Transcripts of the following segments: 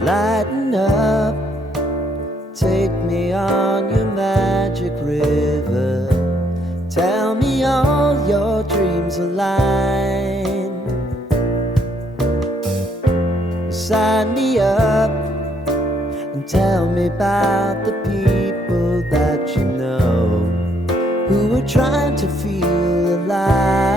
Lighten up, take me on your magic river. Tell me all your dreams align. Sign me up and tell me about the people that you know who are trying to feel alive.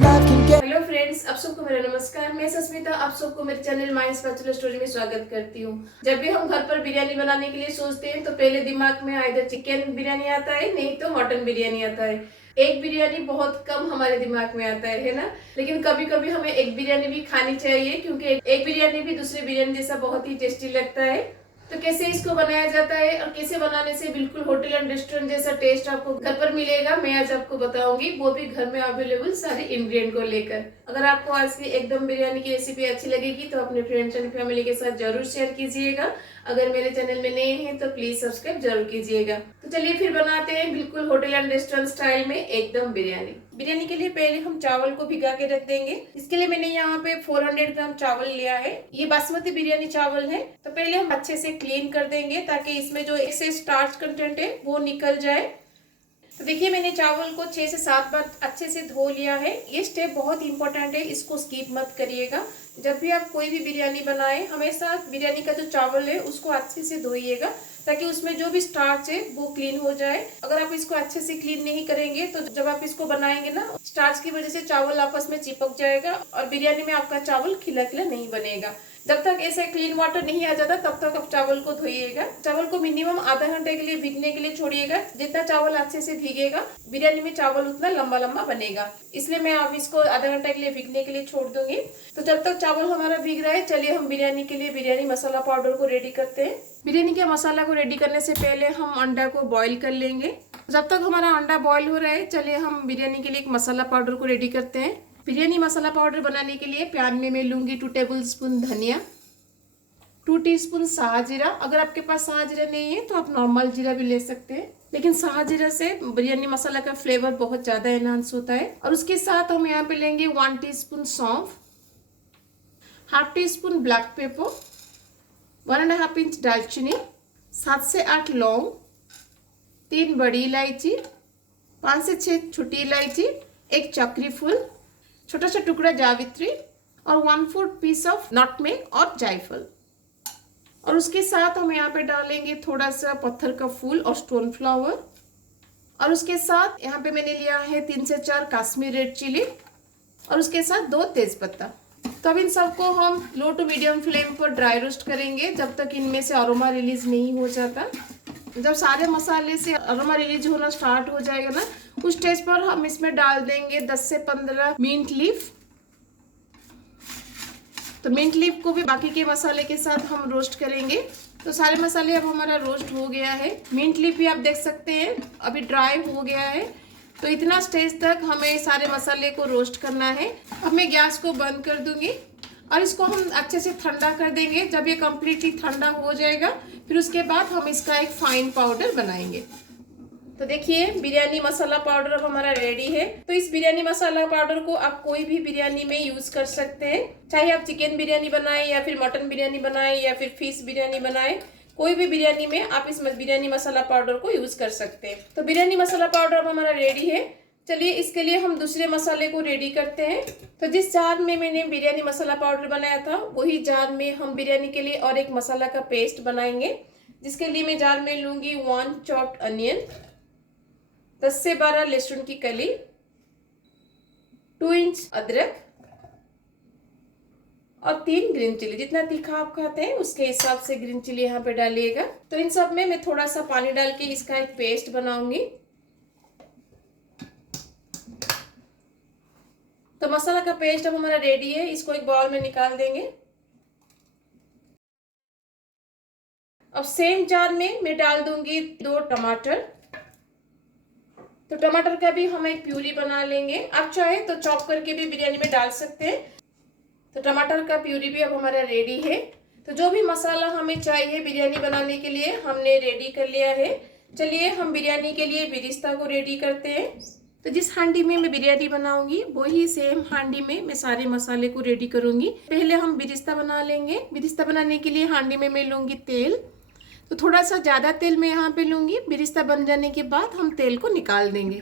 Life can get hello friends, आप सबको मेरा नमस्कार। मैं सस्मिता आप सबको मेरे channel my special story में स्वागत करती हूँ। जब भी हम घर पर बिरयानी बनाने के लिए सोचते हैं तो पहले दिमाग में आइदर चिकन बिरयानी आता है, नहीं तो मटन बिरयानी आता है। एक बिरयानी बहुत कम हमारे दिमाग में आता है ना। लेकिन कभी कभी हमें एक बिरयानी भी खानी चाहिए, क्योंकि एक बिरयानी भी दूसरे बिरयानी जैसा बहुत ही टेस्टी लगता है। तो कैसे इसको बनाया जाता है और कैसे बनाने से बिल्कुल होटल एंड रेस्टोरेंट जैसा टेस्ट आपको घर पर मिलेगा, मैं आज आपको बताऊंगी, वो भी घर में अवेलेबल सारे इंग्रेडिएंट को लेकर। अगर आपको आज की एकदम बिरयानी की रेसिपी अच्छी लगेगी तो अपने फ्रेंड्स एंड फैमिली के साथ जरूर शेयर कीजिएगा। अगर मेरे चैनल में नए हैं तो प्लीज सब्सक्राइब जरूर कीजिएगा। तो चलिए फिर बनाते हैं बिल्कुल होटल एंड रेस्टोरेंट स्टाइल में एकदम बिरयानी। बिरयानी के लिए पहले हम चावल को भिगा के रख देंगे। इसके लिए मैंने यहाँ पे 400 ग्राम चावल लिया है। ये बासमती बिरयानी चावल है। तो पहले हम अच्छे से क्लीन कर देंगे ताकि इसमें जो एक्सेस स्टार्च कंटेंट है वो निकल जाए। तो देखिए मैंने चावल को 6 से 7 बार अच्छे से धो लिया है। ये स्टेप बहुत इंपॉर्टेंट है, इसको स्किप मत करिएगा। जब भी आप कोई भी बिरयानी बनाएं हमेशा बिरयानी का जो चावल है उसको अच्छे से धोइएगा ताकि उसमें जो भी स्टार्च है वो क्लीन हो जाए। अगर आप इसको अच्छे से क्लीन नहीं करेंगे तो जब आप इसको बनाएंगे ना, स्टार्च की वजह से चावल आपस में चिपक जाएगा और बिरयानी में आपका चावल खिला खिला नहीं बनेगा। जब तक ऐसे क्लीन वाटर नहीं आ जाता तब तक आप चावल को धोइएगा। चावल को मिनिमम आधा घंटे के लिए भीगने के लिए छोड़िएगा। जितना चावल अच्छे से भीगेगा बिरयानी में चावल उतना लंबा लंबा बनेगा, इसलिए मैं अब इसको आधा घंटे के लिए भीगने के लिए छोड़ दूंगी। तो जब तक चावल हमारा भीग रहा है चलिए हम बिरयानी के लिए बिरयानी मसाला पाउडर को रेडी करते हैं। बिरयानी के मसाला को रेडी करने से पहले हम अंडा को बॉईल कर लेंगे। जब तक हमारा अंडा बॉईल हो रहा है चलिए हम बिरयानी के लिए एक मसाला पाउडर को रेडी करते हैं। बिरयानी मसाला पाउडर बनाने के लिए पैन में मैं लूंगी 2 टेबल स्पून धनिया, 2 टीस्पून साहा जीरा। अगर आपके पास साहा जीरा नहीं है तो आप नॉर्मल जीरा भी ले सकते हैं, लेकिन साहा जीरा से बिरयानी मसाला का फ्लेवर बहुत ज्यादा एनहांस होता है। और उसके साथ हम यहाँ पे लेंगे 1 टीस्पून सौंफ, half tea spoon black pepper, 1.5 inch दालचीनी, 7 से 8 लौंग, 3 बड़ी इलायची, 5 से 6 छोटी इलायची, 1 चक्री फूल, छोटा सा टुकड़ा जावित्री और 1/4 पीस ऑफ नटमेग और जायफल। और उसके साथ हम यहाँ पे डालेंगे थोड़ा सा पत्थर का फूल और स्टोन फ्लावर। और उसके साथ यहाँ पे मैंने लिया है 3 से 4 कश्मीर रेड चिली और उसके साथ 2 तेजपत्ता। तो अब इन सबको हम लो टू मीडियम फ्लेम पर ड्राई रोस्ट करेंगे जब तक इनमें से अरोमा रिलीज नहीं हो जाता। जब सारे मसाले से अरोमा रिलीज होना स्टार्ट हो जाएगा ना, उस स्टेज पर हम इसमें डाल देंगे 10 से 15 मिंट लीफ। तो मिंट लीफ को भी बाकी के मसाले के साथ हम रोस्ट करेंगे। तो सारे मसाले अब हमारा रोस्ट हो गया है। मिंट लीफ भी आप देख सकते हैं अभी ड्राई हो गया है। तो इतना स्टेज तक हमें सारे मसाले को रोस्ट करना है। अब मैं गैस को बंद कर दूंगी और इसको हम अच्छे से ठंडा कर देंगे। जब ये कम्प्लीटली ठंडा हो जाएगा फिर उसके बाद हम इसका एक फाइन पाउडर बनाएंगे। तो देखिए बिरयानी मसाला पाउडर अब हमारा रेडी है। तो इस बिरयानी मसाला पाउडर को आप कोई भी बिरयानी में यूज कर सकते हैं, चाहे आप चिकन बिरयानी बनाएं या फिर मटन बिरयानी बनाएं या फिर फिश बिरयानी बनाएं, कोई भी बिरयानी में आप इस बिरयानी मसाला पाउडर को यूज कर सकते हैं। तो बिरयानी मसाला पाउडर अब हमारा रेडी है। चलिए इसके लिए हम दूसरे मसाले को रेडी करते हैं। तो जिस जार में मैंने बिरयानी मसाला पाउडर बनाया था वही जार में हम बिरयानी के लिए और एक मसाला का पेस्ट बनाएंगे, जिसके लिए मैं जार में लूंगी 1 चॉप्ड अनियन, 10 से 12 लहसुन की कली, 2 इंच अदरक और 3 ग्रीन चिली। जितना तीखा आप खाते हैं उसके हिसाब से ग्रीन चिली यहाँ पे डालिएगा। तो इन सब में मैं थोड़ा सा पानी डाल के इसका एक पेस्ट बनाऊंगी। तो मसाला का पेस्ट अब हमारा रेडी है, इसको एक बाउल में निकाल देंगे। अब सेम जार में मैं डाल दूंगी 2 टमाटर। तो टमाटर का भी हम एक प्यूरी बना लेंगे, आप चाहे तो चॉप करके भी बिरयानी में डाल सकते हैं। तो टमाटर का प्यूरी भी अब हमारा रेडी है। तो जो भी मसाला हमें चाहिए बिरयानी बनाने के लिए हमने रेडी कर लिया है। चलिए हम बिरयानी के लिए बिरिस्ता को रेडी करते हैं। तो जिस हांडी में मैं बिरयानी बनाऊंगी वही सेम हांडी में मैं सारे मसाले को रेडी करूंगी। पहले हम बिरिस्ता बना लेंगे। बिरिस्ता बनाने के लिए हांडी में मैं लूंगी तेल। तो थोड़ा सा ज़्यादा तेल मैं यहाँ पे लूंगी। बिरिस्ता बन जाने के बाद हम तेल को निकाल देंगे।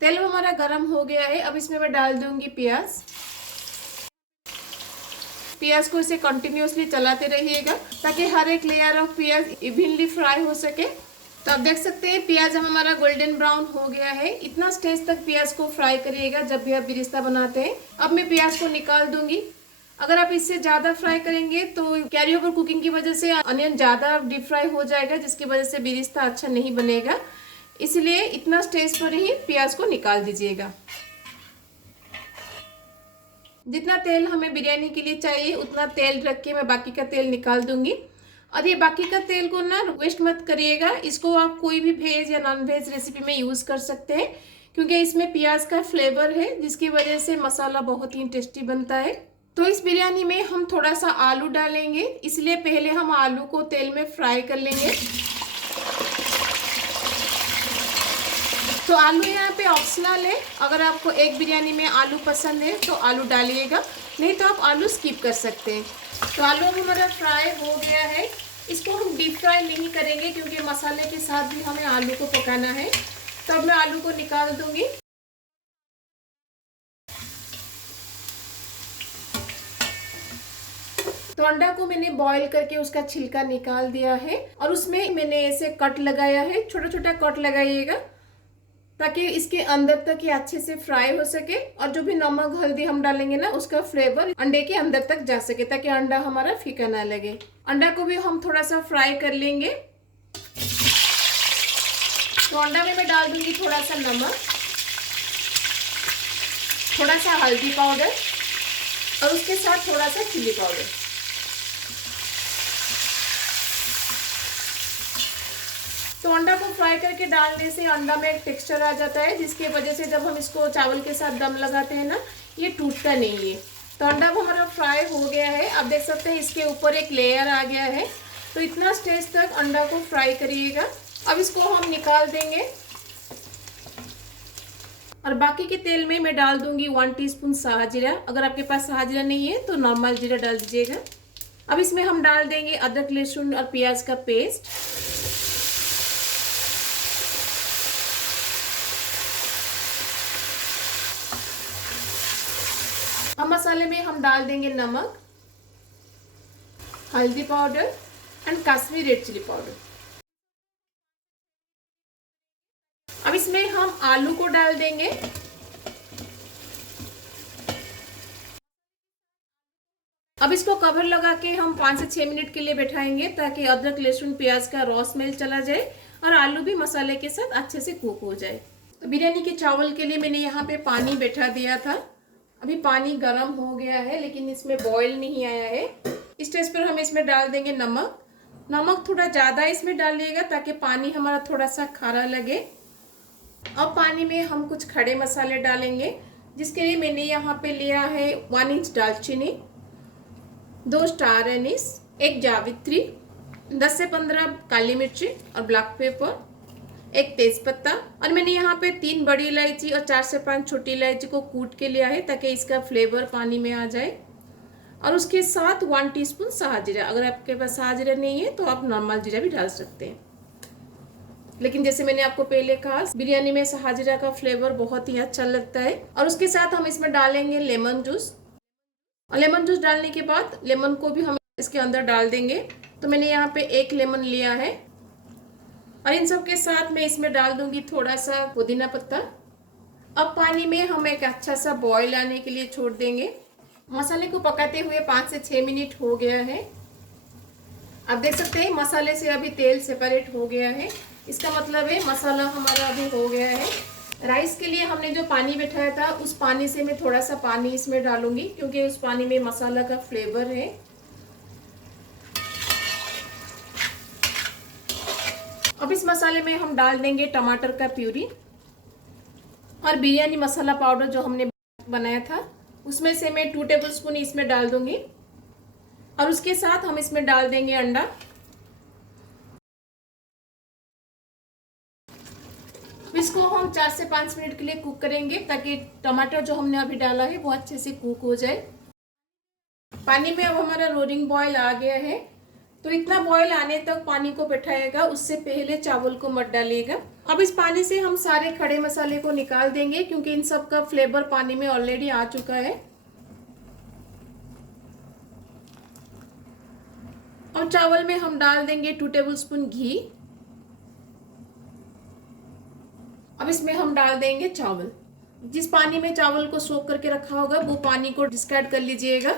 तेल हमारा गर्म हो गया है। अब इसमें मैं डाल दूंगी प्याज। प्याज को इसे कंटिन्यूअसली चलाते रहिएगा ताकि हर एक लेयर ऑफ प्याज इवनली फ्राई हो सके। तो आप देख सकते हैं प्याज हमारा गोल्डन ब्राउन हो गया है। इतना स्टेज तक प्याज को फ्राई करिएगा जब भी आप बिरिस्ता बनाते हैं। अब मैं प्याज को निकाल दूंगी। अगर आप इससे ज़्यादा फ्राई करेंगे तो कैरी ओवर कुकिंग की वजह से अनियन ज़्यादा डीप फ्राई हो जाएगा, जिसकी वजह से बिरिस्ता अच्छा नहीं बनेगा। इसलिए इतना स्टेज पर ही प्याज को निकाल दीजिएगा। जितना तेल हमें बिरयानी के लिए चाहिए उतना तेल रख के मैं बाकी का तेल निकाल दूंगी। और ये बाकी का तेल को ना वेस्ट मत करिएगा। इसको आप कोई भी वेज या नॉन वेज रेसिपी में यूज़ कर सकते हैं, क्योंकि इसमें प्याज का फ्लेवर है जिसकी वजह से मसाला बहुत ही टेस्टी बनता है। तो इस बिरयानी में हम थोड़ा सा आलू डालेंगे, इसलिए पहले हम आलू को तेल में फ्राई कर लेंगे। तो आलू यहाँ पे ऑप्शनल है। अगर आपको एक बिरयानी में आलू पसंद है तो आलू डालिएगा, नहीं तो आप आलू स्किप कर सकते हैं। तो आलू हमारा फ्राई हो गया है। इसको हम डीप फ्राई नहीं करेंगे क्योंकि मसाले के साथ भी हमें आलू को पकाना है। तो अब मैं आलू को निकाल दूंगी। तो अंडा को मैंने बॉईल करके उसका छिलका निकाल दिया है और उसमें मैंने ऐसे कट लगाया है। छोटा छोटा कट लगाइएगा ताकि इसके अंदर तक ये अच्छे से फ्राई हो सके और जो भी नमक हल्दी हम डालेंगे ना उसका फ्लेवर अंडे के अंदर तक जा सके, ताकि अंडा हमारा फीका ना लगे। अंडा को भी हम थोड़ा सा फ्राई कर लेंगे। तो अंडा में मैं डाल दूंगी थोड़ा सा नमक, थोड़ा सा हल्दी पाउडर और उसके साथ थोड़ा सा चिली पाउडर। तो अंडा को फ्राई करके डालने से अंडा में एक टेक्सचर आ जाता है, जिसकी वजह से जब हम इसको चावल के साथ दम लगाते हैं ना ये टूटता नहीं है। तो अंडा हमारा फ्राई हो गया है। आप देख सकते हैं इसके ऊपर एक लेयर आ गया है। तो इतना स्टेज तक अंडा को फ्राई करिएगा। अब इसको हम निकाल देंगे और बाकी के तेल में मैं डाल दूंगी 1 टीस्पून साहा जीरा। अगर आपके पास साहा जीरा नहीं है तो नॉर्मल जीरा डाल दीजिएगा। अब इसमें हम डाल देंगे अदरक लहसुन और प्याज का पेस्ट। अब मसाले में हम डाल देंगे नमक, हल्दी powder and Kashmiri red chilli powder. अब इसमें हम आलू को डाल देंगे। अब इसको कवर लगा के हम 5 से 6 मिनट के लिए बैठाएंगे ताकि अदरक लहसुन प्याज का रॉ स्मेल चला जाए और आलू भी मसाले के साथ अच्छे से कुक हो जाए। तो बिरयानी के चावल के लिए मैंने यहाँ पे पानी बैठा दिया था। अभी पानी गर्म हो गया है लेकिन इसमें बॉयल नहीं आया है। इस स्टेज पर हम इसमें डाल देंगे नमक। नमक थोड़ा ज़्यादा इसमें डालिएगा ताकि पानी हमारा थोड़ा सा खारा लगे। अब पानी में हम कुछ खड़े मसाले डालेंगे, जिसके लिए मैंने यहाँ पे लिया है 1 इंच दालचीनी, 2 स्टार एनिस, 1 जावित्री, 10 से 15 काली मिर्ची और ब्लैक पेपर, 1 तेज़पत्ता और मैंने यहाँ पे 3 बड़ी इलायची और 4 से 5 छोटी इलायची को कूट के लिया है ताकि इसका फ्लेवर पानी में आ जाए। और उसके साथ 1 टीस्पून साहा जीरा। अगर आपके पास साहा जीरा नहीं है तो आप नॉर्मल जीरा भी डाल सकते हैं, लेकिन जैसे मैंने आपको पहले कहा बिरयानी में साहा जीरा का फ्लेवर बहुत ही अच्छा लगता है। और उसके साथ हम इसमें डालेंगे लेमन जूस। और लेमन जूस डालने के बाद लेमन को भी हम इसके अंदर डाल देंगे। तो मैंने यहाँ पे 1 लेमन लिया है और इन सब के साथ मैं इसमें डाल दूंगी थोड़ा सा पुदीना पत्ता। अब पानी में हम एक अच्छा सा बॉईल आने के लिए छोड़ देंगे। मसाले को पकाते हुए 5 से 6 मिनट हो गया है। आप देख सकते हैं मसाले से अभी तेल सेपरेट हो गया है। इसका मतलब है मसाला हमारा अभी हो गया है। राइस के लिए हमने जो पानी बैठाया था उस पानी से मैं थोड़ा सा पानी इसमें डालूंगी, क्योंकि उस पानी में मसाला का फ्लेवर है। अब इस मसाले में हम डाल देंगे टमाटर का प्यूरी और बिरयानी मसाला पाउडर जो हमने बनाया था उसमें से मैं 2 टेबलस्पून इसमें डाल दूंगी। और उसके साथ हम इसमें डाल देंगे अंडा। इसको हम 4 से 5 मिनट के लिए कुक करेंगे ताकि टमाटर जो हमने अभी डाला है वो अच्छे से कुक हो जाए। पानी में अब हमारा रोलिंग बॉयल आ गया है, तो इतना बॉयल आने तक पानी को बैठाएगा, उससे पहले चावल को मत डालिएगा। अब इस पानी से हम सारे खड़े मसाले को निकाल देंगे क्योंकि इन सब का फ्लेवर पानी में ऑलरेडी आ चुका है। और चावल में हम डाल देंगे 2 टेबलस्पून घी। अब इसमें हम डाल देंगे चावल। जिस पानी में चावल को सोख करके रखा होगा वो पानी को डिस्कार्ड कर लीजिएगा।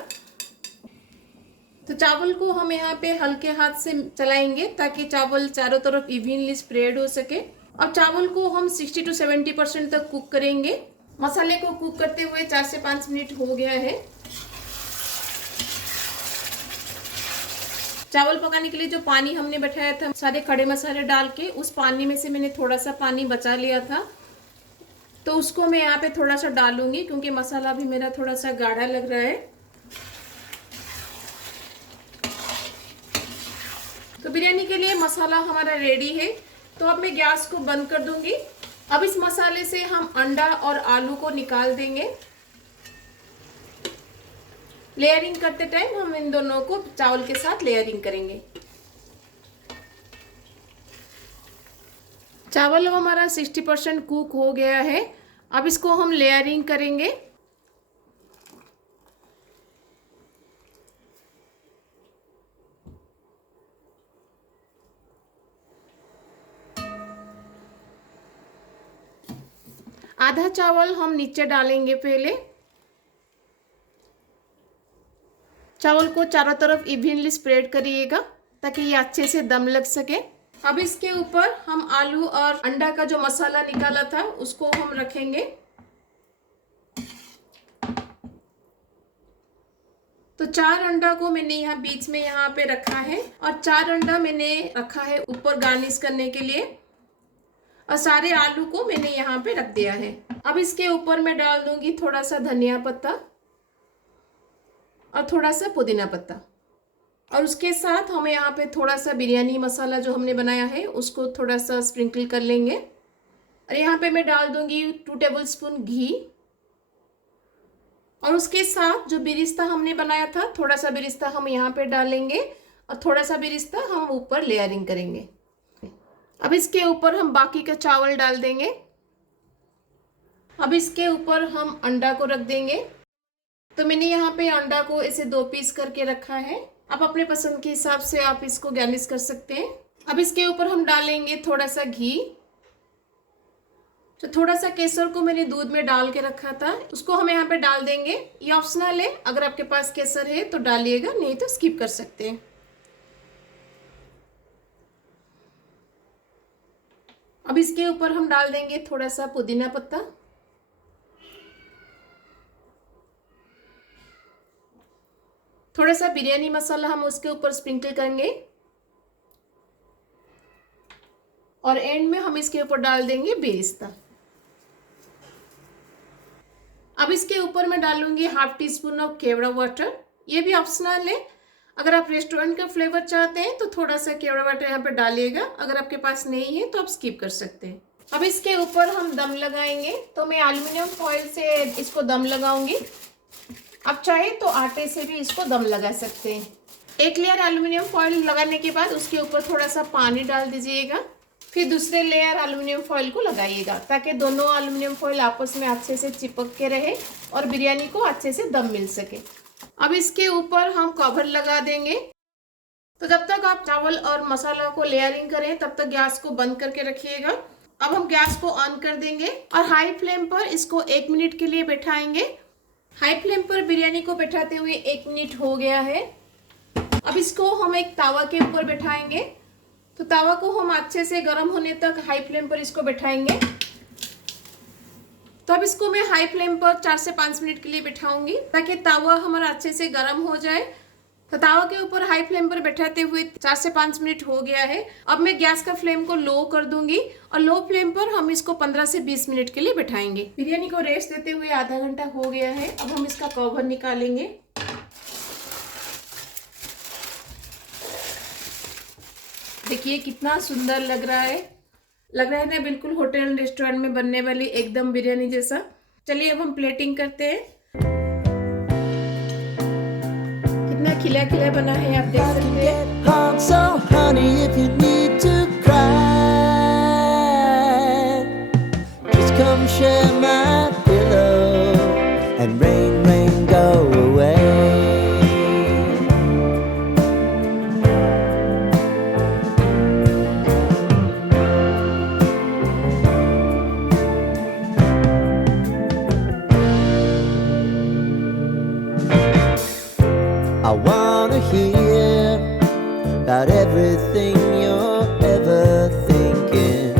तो चावल को हम यहाँ पे हल्के हाथ से चलाएंगे ताकि चावल चारों तरफ इवनली स्प्रेड हो सके। और चावल को हम 60 to 70% तक कुक करेंगे। मसाले को कुक करते हुए 4 से 5 मिनट हो गया है। चावल पकाने के लिए जो पानी हमने बैठाया था सारे खड़े मसाले डाल के, उस पानी में से मैंने थोड़ा सा पानी बचा लिया था, तो उसको मैं यहाँ पे थोड़ा सा डालूंगी क्योंकि मसाला भी मेरा थोड़ा सा गाढ़ा लग रहा है। तो बिरयानी के लिए मसाला हमारा रेडी है, तो अब मैं गैस को बंद कर दूंगी। अब इस मसाले से हम अंडा और आलू को निकाल देंगे। लेयरिंग करते टाइम हम इन दोनों को चावल के साथ लेयरिंग करेंगे। चावल हमारा 60% कुक हो गया है। अब इसको हम लेयरिंग करेंगे। आधा चावल हम नीचे डालेंगे पहले। चावल को चारों तरफ इवनली स्प्रेड करिएगा ताकि ये अच्छे से दम लग सके। अब इसके ऊपर हम आलू और अंडा का जो मसाला निकाला था उसको हम रखेंगे। तो 4 अंडा को मैंने यहाँ बीच में यहाँ पे रखा है और 4 अंडा मैंने रखा है ऊपर गार्निश करने के लिए, और सारे आलू को मैंने यहाँ पे रख दिया है। अब इसके ऊपर मैं डाल दूंगी थोड़ा सा धनिया पत्ता और थोड़ा सा पुदीना पत्ता, और उसके साथ हम यहाँ पे थोड़ा सा बिरयानी मसाला जो हमने बनाया है उसको थोड़ा सा स्प्रिंकल कर लेंगे। और यहाँ पे मैं डाल दूंगी 2 टेबलस्पून घी, और उसके साथ जो बिरिस्ता हमने बनाया था थोड़ा सा बिरिस्ता हम यहाँ पे डालेंगे और थोड़ा सा बिरिस्ता हम ऊपर लेयरिंग करेंगे। अब इसके ऊपर हम बाकी का चावल डाल देंगे। अब इसके ऊपर हम अंडा को रख देंगे। तो मैंने यहाँ पे अंडा को ऐसे 2 पीस करके रखा है। आप अपने पसंद के हिसाब से आप इसको गार्निश कर सकते हैं। अब इसके ऊपर हम डालेंगे थोड़ा सा घी। तो थोड़ा सा केसर को मैंने दूध में डाल के रखा था, उसको हम यहाँ पे डाल देंगे। ये ऑप्शनल है, अगर आपके पास केसर है तो डालिएगा, नहीं तो स्किप कर सकते हैं। अब इसके ऊपर हम डाल देंगे थोड़ा सा पुदीना पत्ता, थोड़ा सा बिरयानी मसाला हम उसके ऊपर स्प्रिंकल करेंगे, और एंड में हम इसके ऊपर डाल देंगे बेरिस्ता। अब इसके ऊपर मैं डालूंगी 1/2 टीस्पून ऑफ केवड़ा वाटर। ये भी ऑप्शनल है, अगर आप रेस्टोरेंट का फ्लेवर चाहते हैं तो थोड़ा सा केवड़ा वाटर यहाँ पे डालिएगा, अगर आपके पास नहीं है तो आप स्किप कर सकते हैं। अब इसके ऊपर हम दम लगाएंगे, तो मैं एल्युमिनियम फॉइल से इसको दम लगाऊंगी। आप चाहे तो आटे से भी इसको दम लगा सकते हैं। एक लेयर एल्युमिनियम फॉइल लगाने के बाद उसके ऊपर थोड़ा सा पानी डाल दीजिएगा, फिर दूसरे लेयर एल्युमिनियम फॉइल को लगाइएगा ताकि दोनों एल्युमिनियम फॉइल आपस में अच्छे से चिपक के रहे और बिरयानी को अच्छे से दम मिल सके। अब इसके ऊपर हम कवर लगा देंगे। तो जब तक आप चावल और मसाला को लेयरिंग करें तब तक गैस को बंद करके रखिएगा। अब हम गैस को ऑन कर देंगे और हाई फ्लेम पर इसको 1 मिनट के लिए बैठाएंगे। हाई फ्लेम पर बिरयानी को बैठाते हुए 1 मिनट हो गया है। अब इसको हम एक तावा के ऊपर बैठाएंगे। तो तावा को हम अच्छे से गर्म होने तक हाई फ्लेम पर इसको बैठाएंगे। तो अब इसको मैं हाई फ्लेम पर 4 से 5 मिनट के लिए बैठाऊंगी ताकि तावा हमारा अच्छे से गर्म हो जाए। तो तावा के ऊपर हाई फ्लेम पर बैठाते हुए 4 से 5 मिनट हो गया है। अब मैं गैस का फ्लेम को लो कर दूंगी और लो फ्लेम पर हम इसको 15 से 20 मिनट के लिए बैठाएंगे। बिरयानी को रेस्ट देते हुए आधा घंटा हो गया है। अब हम इसका कवर निकालेंगे। देखिए कितना सुंदर लग रहा है। लग रहा है ना बिल्कुल होटल रेस्टोरेंट में बनने वाली एकदम बिरयानी जैसा। चलिए अब हम प्लेटिंग करते हैं। कितना खिला खिला बना है आप देख I can सकते हैं। get hard, so honey, if you need to cry, just come share my pillow and rain, rain, go away. I wanna hear about everything you're ever thinking.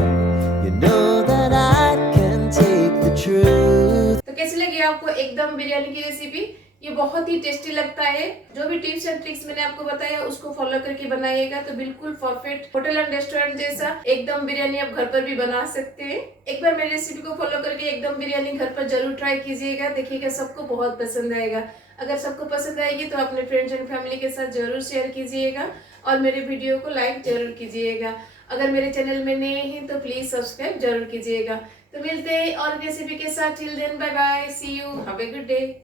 You know that I can take the truth. तो कैसी लगी आपको एकदम बिरयानी की recipe? ये बहुत ही tasty लगता है। जो भी टिप्स एंड ट्रिक्स मैंने आपको बताया उसको फॉलो करके बनाइएगा तो बिल्कुल परफेक्ट होटल एंड रेस्टोरेंट जैसा एकदम बिरयानी आप घर पर भी बना सकते हैं। एक बार मेरी रेसिपी को फॉलो करके एकदम बिरयानी घर पर जरूर ट्राई कीजिएगा, देखिएगा सबको बहुत पसंद आएगा। अगर सबको पसंद आएगी तो अपने फ्रेंड्स एंड फैमिली के साथ जरूर शेयर कीजिएगा और मेरे वीडियो को लाइक जरूर कीजिएगा। अगर मेरे चैनल में नए हैं तो प्लीज सब्सक्राइब जरूर कीजिएगा। तो मिलते हैं और रेसिपी के साथ। Till then bye bye, see you, have a good day.